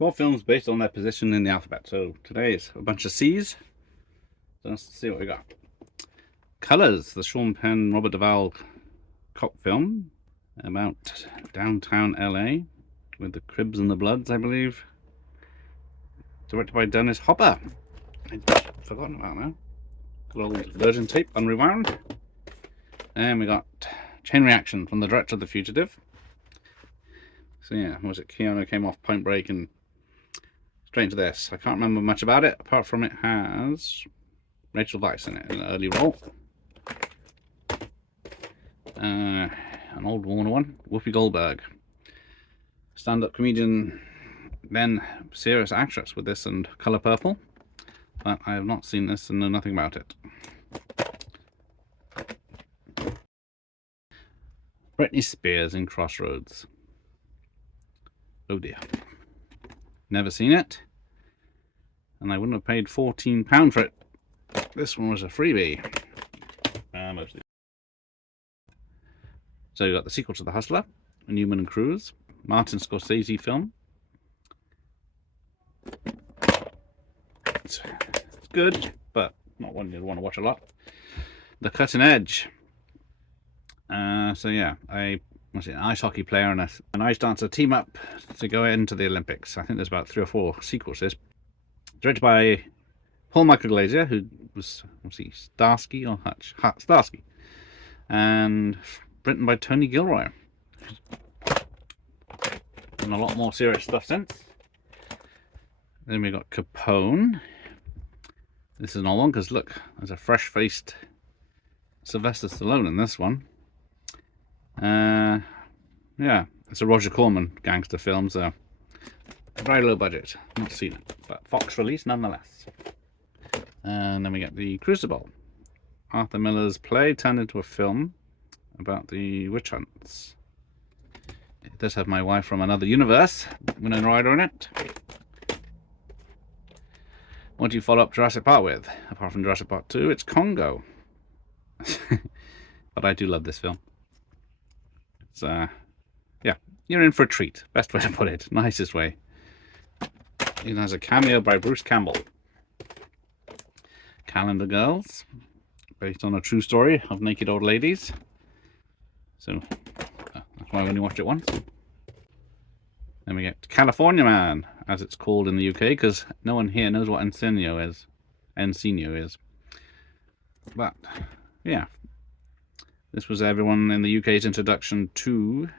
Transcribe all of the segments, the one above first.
More films based on their position in the alphabet. So today it's a bunch of C's. So let's see what we got. Colors, the Sean Penn, Robert Duvall cop film about downtown LA with the Cribs and the Bloods, I believe. Directed by Dennis Hopper. I'd forgotten about that. Good old Virgin tape, unrewound. And we got Chain Reaction from the director of The Fugitive. So yeah, was it Keanu came off Point Break and straight into this. I can't remember much about it, apart from it has Rachel Weisz in it, in an early role. An old woman one, Whoopi Goldberg. Stand-up comedian, then serious actress with this and Colour Purple. But I have not seen this and know nothing about it. Britney Spears in Crossroads. Oh dear. Never seen it. And I wouldn't have paid £14 for it. This one was a freebie. Mostly. So you got the sequel to The Hustler, Newman and Cruz, Martin Scorsese film. It's good, but not one you'd want to watch a lot. The Cutting Edge. So yeah, an ice hockey player and an ice dancer team up to go into the Olympics. I think there's about 3 or 4 sequels. This directed by Paul Michael Glazier, who was Starsky or Hutch? Starsky, and written by Tony Gilroy. And a lot more serious stuff since. Then we got Capone. This is an old one because look, there's a fresh-faced Sylvester Stallone in this one. Yeah, it's a Roger Corman gangster film, so very low budget. Not seen it, but Fox release nonetheless. And then we get The Crucible, Arthur Miller's play turned into a film about the witch hunts. It does have My Wife from Another Universe, Winona Ryder in it. What do you follow up Jurassic Park with? Apart from Jurassic Park 2, it's Congo. But I do love this film. It's, yeah, you're in for a treat. Best way to put it. Nicest way. It has a cameo by Bruce Campbell. Calendar Girls, based on a true story of naked old ladies. So, that's why I only watched it once. Then we get California Man, as it's called in the UK, because no one here knows what Encino is. But, yeah. This was everyone in the UK's introduction to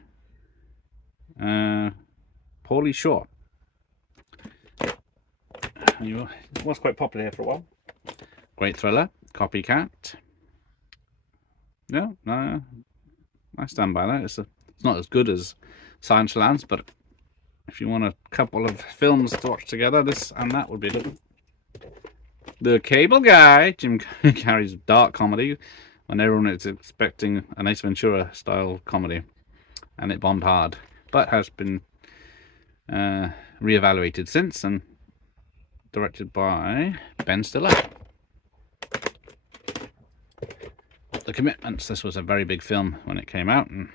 Pauly Shore. He was quite popular here for a while. Great thriller, Copycat. Yeah, I stand by that. It's not as good as Silence Lands, but if you want a couple of films to watch together, this and that would be good. The Cable Guy, Jim Carrey's dark comedy, when everyone is expecting an Ace Ventura style comedy, and it bombed hard, but has been re-evaluated since and directed by Ben Stiller. The Commitments, this was a very big film when it came out and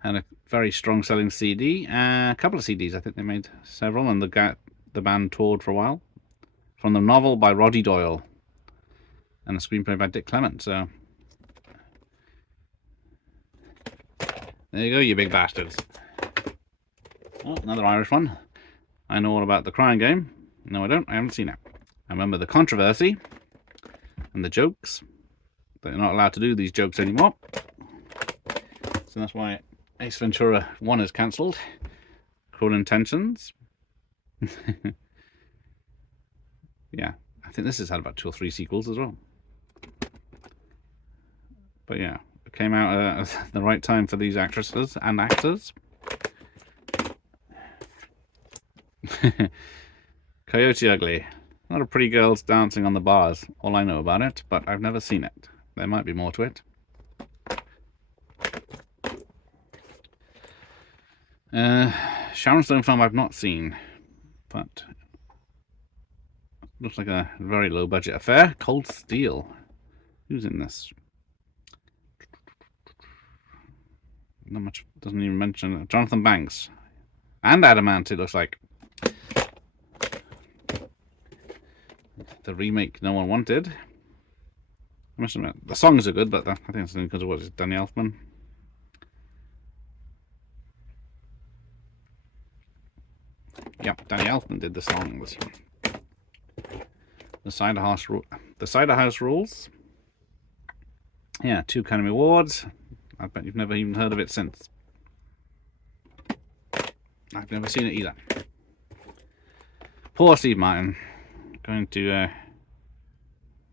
had a very strong selling CD, a couple of CDs. I think they made several, and the band toured for a while. From the novel by Roddy Doyle and a screenplay by Dick Clement. So there you go, you big bastards. Oh, another Irish one. I know all about The Crying Game. No, I don't. I haven't seen it. I remember The Controversy and the jokes. They're not allowed to do these jokes anymore. So that's why Ace Ventura 1 is cancelled. Cruel Intentions. Yeah, I think this has had about 2 or 3 sequels as well. But yeah, it came out at the right time for these actresses and actors. Coyote Ugly. A lot of pretty girls dancing on the bars. All I know about it, but I've never seen it. There might be more to it. Sharon Stone film I've not seen, but looks like a very low budget affair. Cold Steel. Who's in this? Not much. Doesn't even mention Jonathan Banks and Adamant. It looks like. the remake no one wanted. I must admit, the songs are good, but I think it's because of what is Danny Elfman. Yep, Danny Elfman did the songs. The Cider House Rules. Yeah, 2 Academy Awards. I bet you've never even heard of it since. I've never seen it either. Poor Steve Martin. Going to a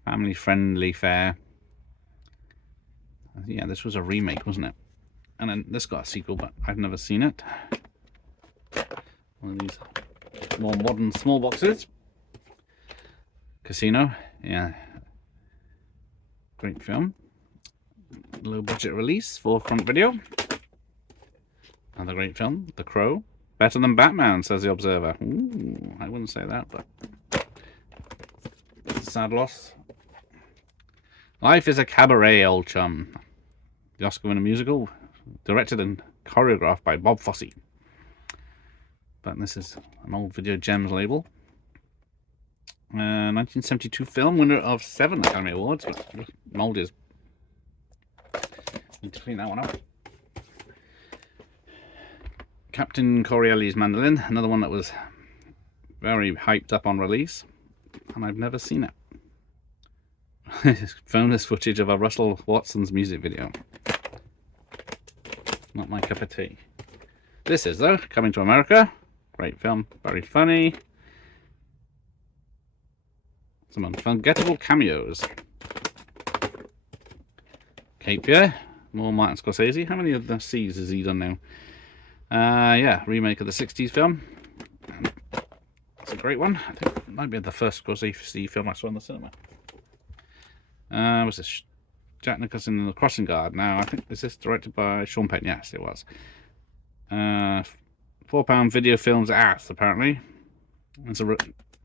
family-friendly fare. Yeah, this was a remake, wasn't it? And then this got a sequel, but I've never seen it. One of these more modern small boxes. Casino. Yeah. Great film. Low budget release, 4Front Video. Another great film, The Crow. Better than Batman, says The Observer. Ooh, I wouldn't say that, but it's a sad loss. Life is a Cabaret, Old Chum. The Oscar-winning musical, directed and choreographed by Bob Fosse. But this is an old Video Gems label. 1972 film, winner of 7 Academy Awards. But mold is. Need to clean that one up. Captain Corelli's Mandolin, another one that was very hyped up on release, and I've never seen it. Bonus footage of a Russell Watson's music video. Not my cup of tea. This is, though, Coming to America. Great film, very funny. Some unforgettable cameos. Cape Fear, more Martin Scorsese. How many of the C's has he done now? Yeah, remake of the 60s film. It's a great one. I think it might be the first Scorsese film I saw in the cinema. Was this Jack Nicholson in The Crossing Guard? Now, I think, is this directed by Sean Penn? Yes, it was. £4 Video Films Ass, apparently. It's a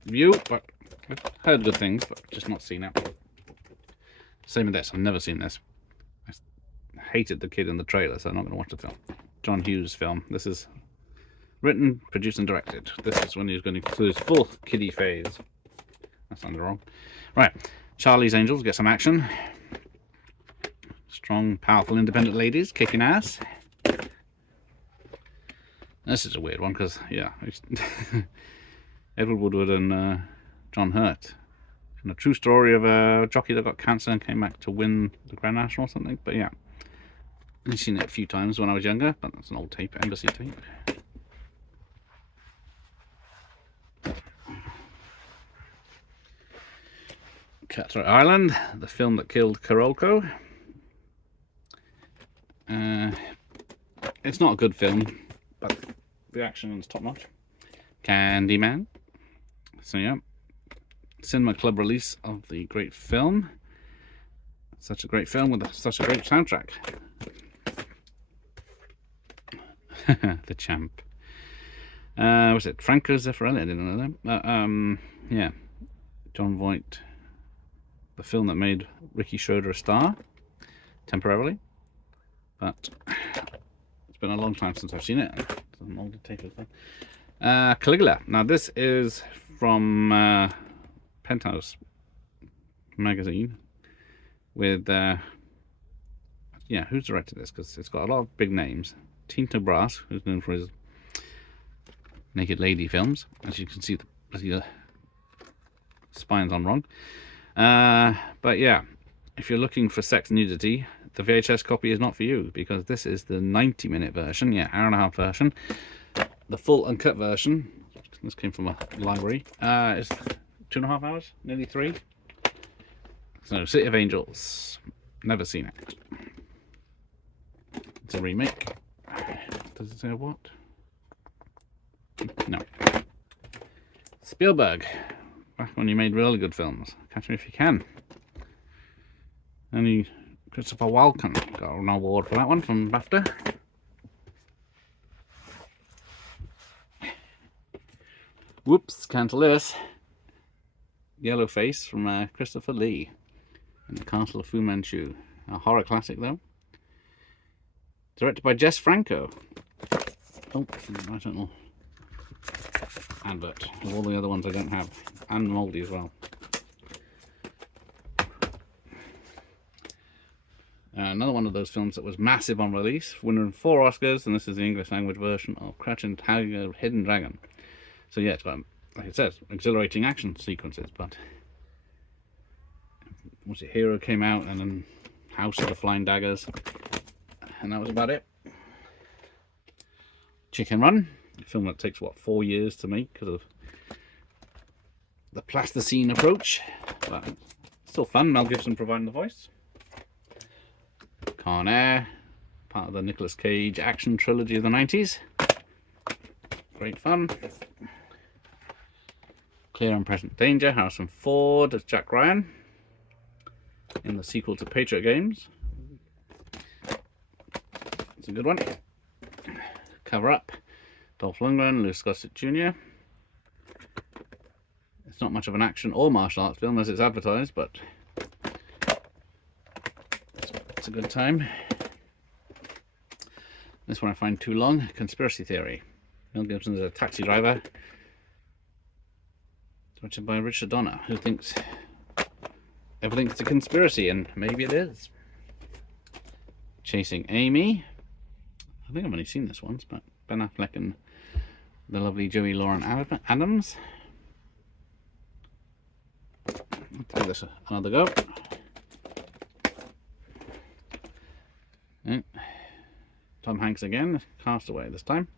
review, but I've heard good things, but just not seen it. Same with this. I've never seen this. I hated the kid in the trailer, so I'm not going to watch the film. John Hughes film. This is written, produced, and directed. This is when he's going to do his full kiddie phase. That sounds wrong. Right. Charlie's Angels, get some action. Strong, powerful, independent ladies kicking ass. This is a weird one because, yeah, Edward Woodward and John Hurt. And a true story of a jockey that got cancer and came back to win the Grand National or something. But yeah, I've seen it a few times when I was younger, but that's an old tape, embassy tape. Cutthroat Island, the film that killed Karolko. It's not a good film, but the action is top notch. Candyman. So yeah, Cinema Club release of the great film. Such a great film with such a great soundtrack. The Champ. Was it Franco Zeffirelli? I didn't know that. Yeah, John Voight. The film that made Ricky Schroeder a star, temporarily. But it's been a long time since I've seen it. It's an older tape as well. Caligula. Now this is from Penthouse magazine with yeah, who's directed this? Because it's got a lot of big names. Tinto Brass, who's known for his naked lady films. As you can see, the spine's on wrong. But yeah, if you're looking for sex nudity, the VHS copy is not for you, because this is the 90-minute version, yeah, hour-and-a-half version. The full uncut version, this came from a library, is 2.5 hours, nearly 3. So, City of Angels, never seen it. It's a remake. Does it say what? No. Spielberg, back when he made really good films. Catch Me If You Can. And Christopher Walken got an award for that one from BAFTA. Whoops, cancel this. Yellow Face from Christopher Lee in The Castle of Fu Manchu. A horror classic though. Directed by Jess Franco. Oh, I don't know. Advert. All the other ones I don't have. And Mouldy as well. Another one of those films that was massive on release, winning 4 Oscars, and this is the English language version of Crouching Tiger, Hidden Dragon. So yeah, it's got, like it says, exhilarating action sequences, but what's it, Hero came out, and then House of the Flying Daggers, and that was about it. Chicken Run, a film that takes, what, 4 years to make because of the plasticine approach, but still fun. Mel Gibson providing the voice. Con Air, part of the Nicolas Cage action trilogy of the 90s. Great fun. Clear and Present Danger, Harrison Ford as Jack Ryan in the sequel to Patriot Games. It's a good one. Cover Up, Dolph Lundgren, Louis Gossett Jr. It's not much of an action or martial arts film as it's advertised, but it's a good time. This one I find too long. Conspiracy Theory. Mel Gibson is a taxi driver, directed by Richard Donner, who thinks everything's a conspiracy, and maybe it is. Chasing Amy. I think I've only seen this once, but Ben Affleck and the lovely Joey Lauren Adams. I'll give this another go. Yeah. Tom Hanks again, Castaway this time.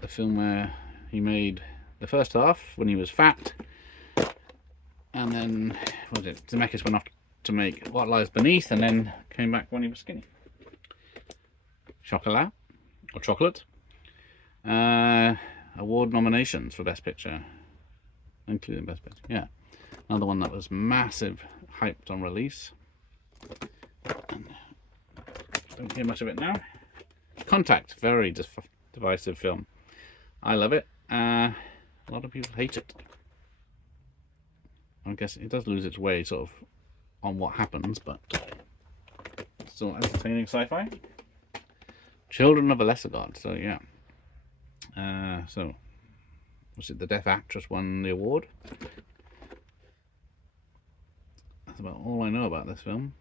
The film where he made the first half when he was fat, and then, what was it, Zemeckis went off to make What Lies Beneath, and then came back when he was skinny. Chocolat, or Chocolate. Award nominations for Best Picture, including Best Picture. Yeah, another one that was massive, hyped on release. Don't hear much of it now. Contact, very divisive film. I love it. A lot of people hate it. I guess it does lose its way, sort of, on what happens, but still entertaining sci-fi. Children of a Lesser God. So yeah. So was it the Deaf Actress won the award? That's about all I know about this film.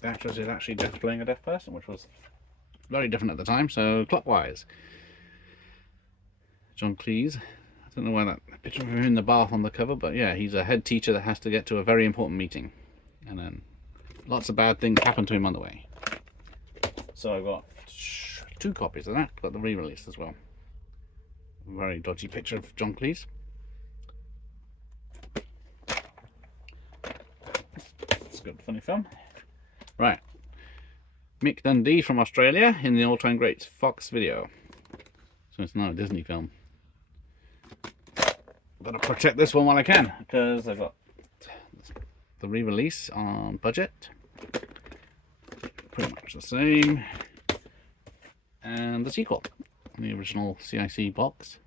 The actress is actually deaf, playing a deaf person, which was very different at the time. So Clockwise. John Cleese. I don't know why that picture of him in the bath on the cover, but yeah, he's a head teacher that has to get to a very important meeting, and then lots of bad things happen to him on the way. So I've got 2 copies of that, got the re-release as well. Very dodgy picture of John Cleese. It's a good, funny film. Right, Mick Dundee from Australia in the all-time greats Fox Video. So it's not a Disney film. Gotta protect this one while I can, because I've got the re-release on budget. Pretty much the same. And the sequel, the original CIC box.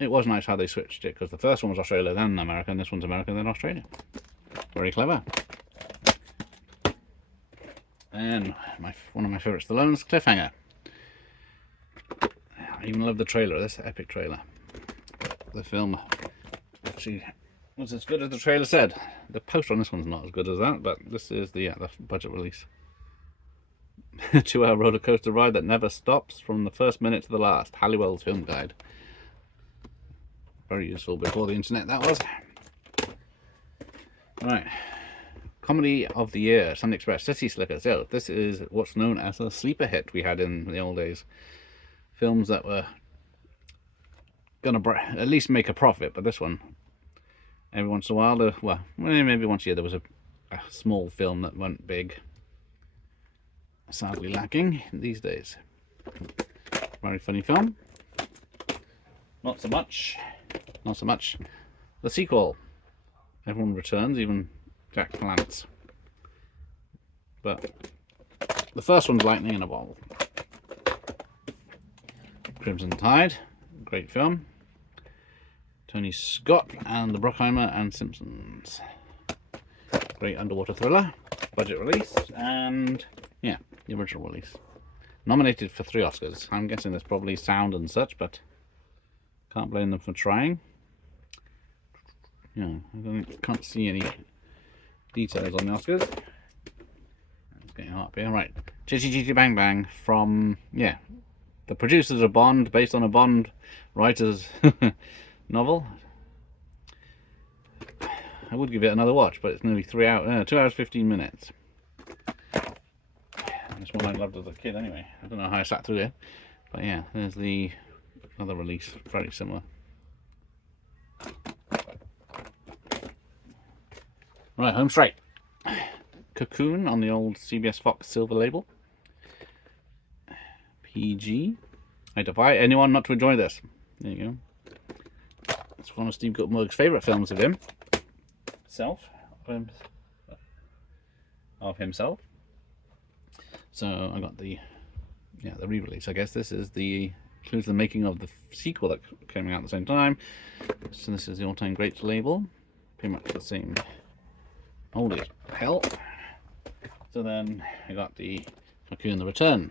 It was nice how they switched it, because the first one was Australia, then America, and this one's America, then Australia. Very clever. And one of my favourites, Stallone's Cliffhanger. I even love the trailer, this epic trailer. The film actually was as good as the trailer said. The poster on this one's not as good as that, but this is the budget release. 2-hour roller coaster ride that never stops from the first minute to the last. Halliwell's Film Guide. Very useful before the internet, that was. Right. Comedy of the Year, Sunday Express, City Slickers. Yeah, this is what's known as a sleeper hit we had in the old days. Films that were gonna at least make a profit, but this one, every once in a while, well, maybe once a year, there was a small film that went big. Sadly lacking these days. Very funny film. Not so much. Not so much. The sequel. Everyone returns, even Jack Palance. But the first one's lightning in a bottle. Crimson Tide. Great film. Tony Scott and the Bruckheimer and Simpsons. Great underwater thriller. Budget release. And yeah, the original release. Nominated for 3 Oscars. I'm guessing there's probably sound and such, but can't blame them for trying. Yeah, can't see any details on the Oscars. It's getting hot up here. Right. Chitty Chitty Bang Bang from, yeah, the producers of Bond, based on a Bond writer's novel. I would give it another watch, but it's nearly 2 hours 15 minutes. It's one I loved as a kid anyway. I don't know how I sat through it, but yeah, there's the other release, very similar. Right, home straight. Cocoon on the old CBS Fox silver label. PG. I defy anyone not to enjoy this. There you go. It's one of Steve Guttenberg's favourite films of himself. So I got the re-release. I guess this is includes the making of the sequel that came out at the same time. So this is the all-time greats label, pretty much the same, old as hell. So then I got the Cocoon: The Return,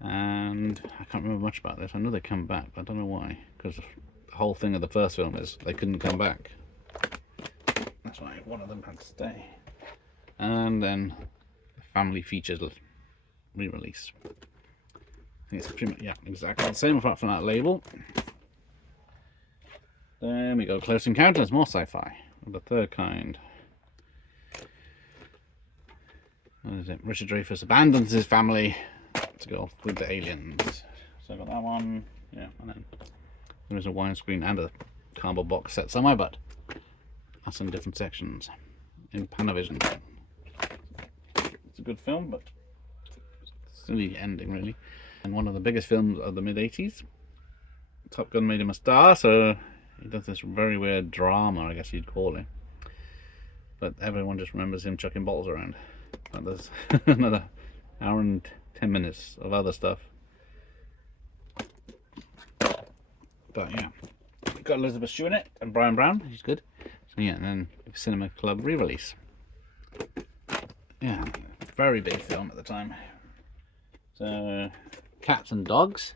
and I can't remember much about this. I know they come back, but I don't know why, because the whole thing of the first film is they couldn't come back. That's why one of them had to stay. And then the family features re-release. I think it's pretty much, yeah, exactly the same apart from that label. Then we go Close Encounters, more sci-fi of the third kind. What is it? Richard Dreyfuss abandons his family to go with the aliens. So I got that one, yeah, and then there is a widescreen and a cardboard box set somewhere, but that's in different sections in Panavision. It's a good film, but it's only the ending really. And one of the biggest films of the mid-80s. Top Gun made him a star, so he does this very weird drama, I guess you'd call it. But everyone just remembers him chucking bottles around. But there's another hour and 10 minutes of other stuff. But yeah, got Elizabeth Shue in it and Brian Brown, he's good. So yeah, and then Cinema Club re-release. Yeah, very big film at the time. So Cats and Dogs,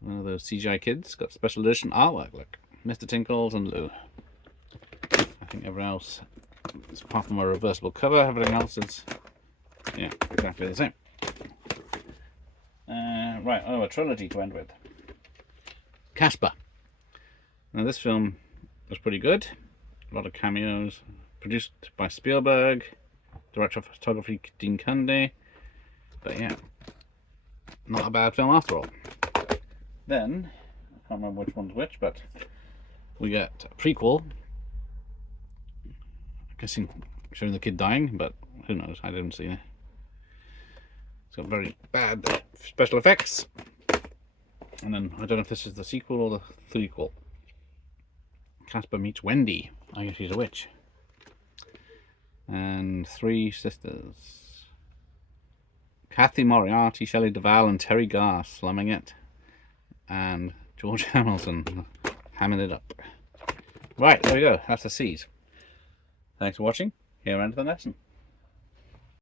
one of those CGI kids, got special edition artwork. Look, Mr. Tinkles and Lou. I think everyone else, apart from a reversible cover, everything else is, yeah, exactly the same. Right, a trilogy to end with. Casper. Now this film was pretty good. A lot of cameos. Produced by Spielberg. Director of photography Dean Cundey. But yeah, not a bad film after all. Then, I can't remember which one's which, but we get a prequel. I'm guessing showing the kid dying, but who knows? I didn't see it. It's got very bad special effects. And then, I don't know if this is the sequel or the threequel. Casper meets Wendy. I guess she's a witch. And Three Sisters. Kathy Moriarty, Shelley Duvall, and Terry Garr slumming it. And George Hamilton hamming it up. Right, there we go. That's the C's. Thanks for watching. Here ends the lesson.